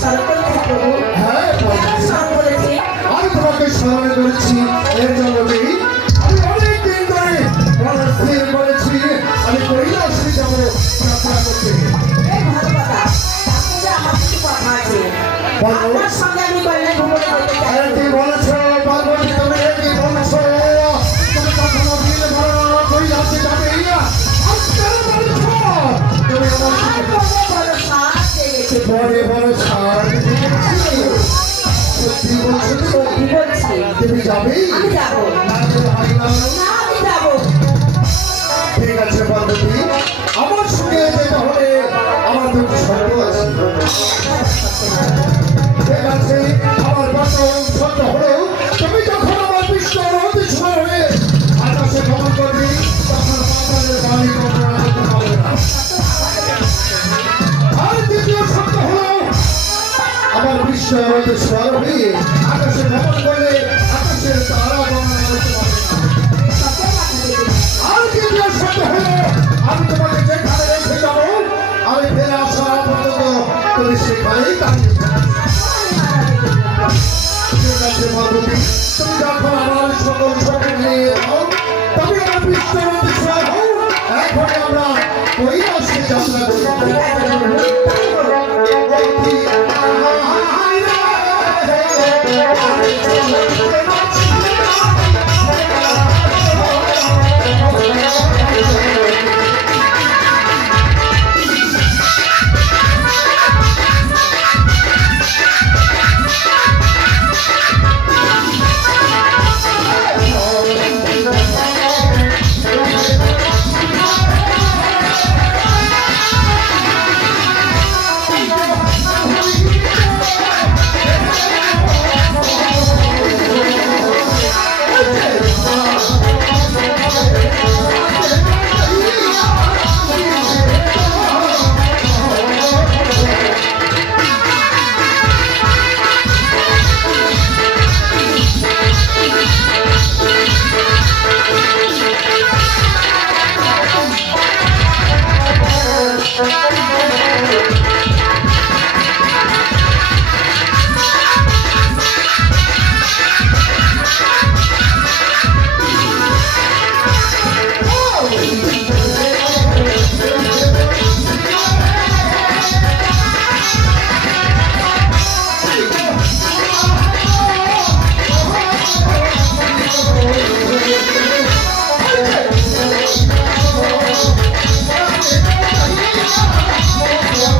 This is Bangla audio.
হ্যাঁ আমি তোমাকে স্মরণ করেছি এর জন্য আমি অনেকদিন ধরে স্থির করেছি আমি কৈলাসে যাবো যাত্রা করতে। কি বলেছ পার্বতী, তুমি কি বলেছ? তুমি কখনো দিল ভরা কৈলাসে যাবে? তুমি পরে বড় ছাড় সত্যি বলছো তো? তুমি যাবে? ঠিক আছে পার্বতী, আমার সঙ্গে যেতে হলে আমার দুটো শর্ত আছে। ঠিক আছে, আমার শর্ত হলো তুমি যখন আমার বিশ্ব হয়ে আকাশে ভ্রমণ করবে তখন পাতালের বাড়ি কল্পনা করতে পারবে না। আর দ্বিতীয় শর্ত হলো আমার বিশ্ব স্বর হয়ে আকাশে ভ্রমণ করলে আকাশের তারা গণনা করতে পারবে না। আর তৃতীয় শর্ত হলো আমি তোমাকে যেখানে রেখে যাবো আমি ফেরে আসা পর্যন্ত তুমি সেখানেই দাঁড়িয়ে ঠিক আছে পার্বতী, তুমি যখন আমার সকল শক্তি নিয়ে যাও তবে আমার বিশ্ব এখন আমরা কৈলাসে যাত্রা করি।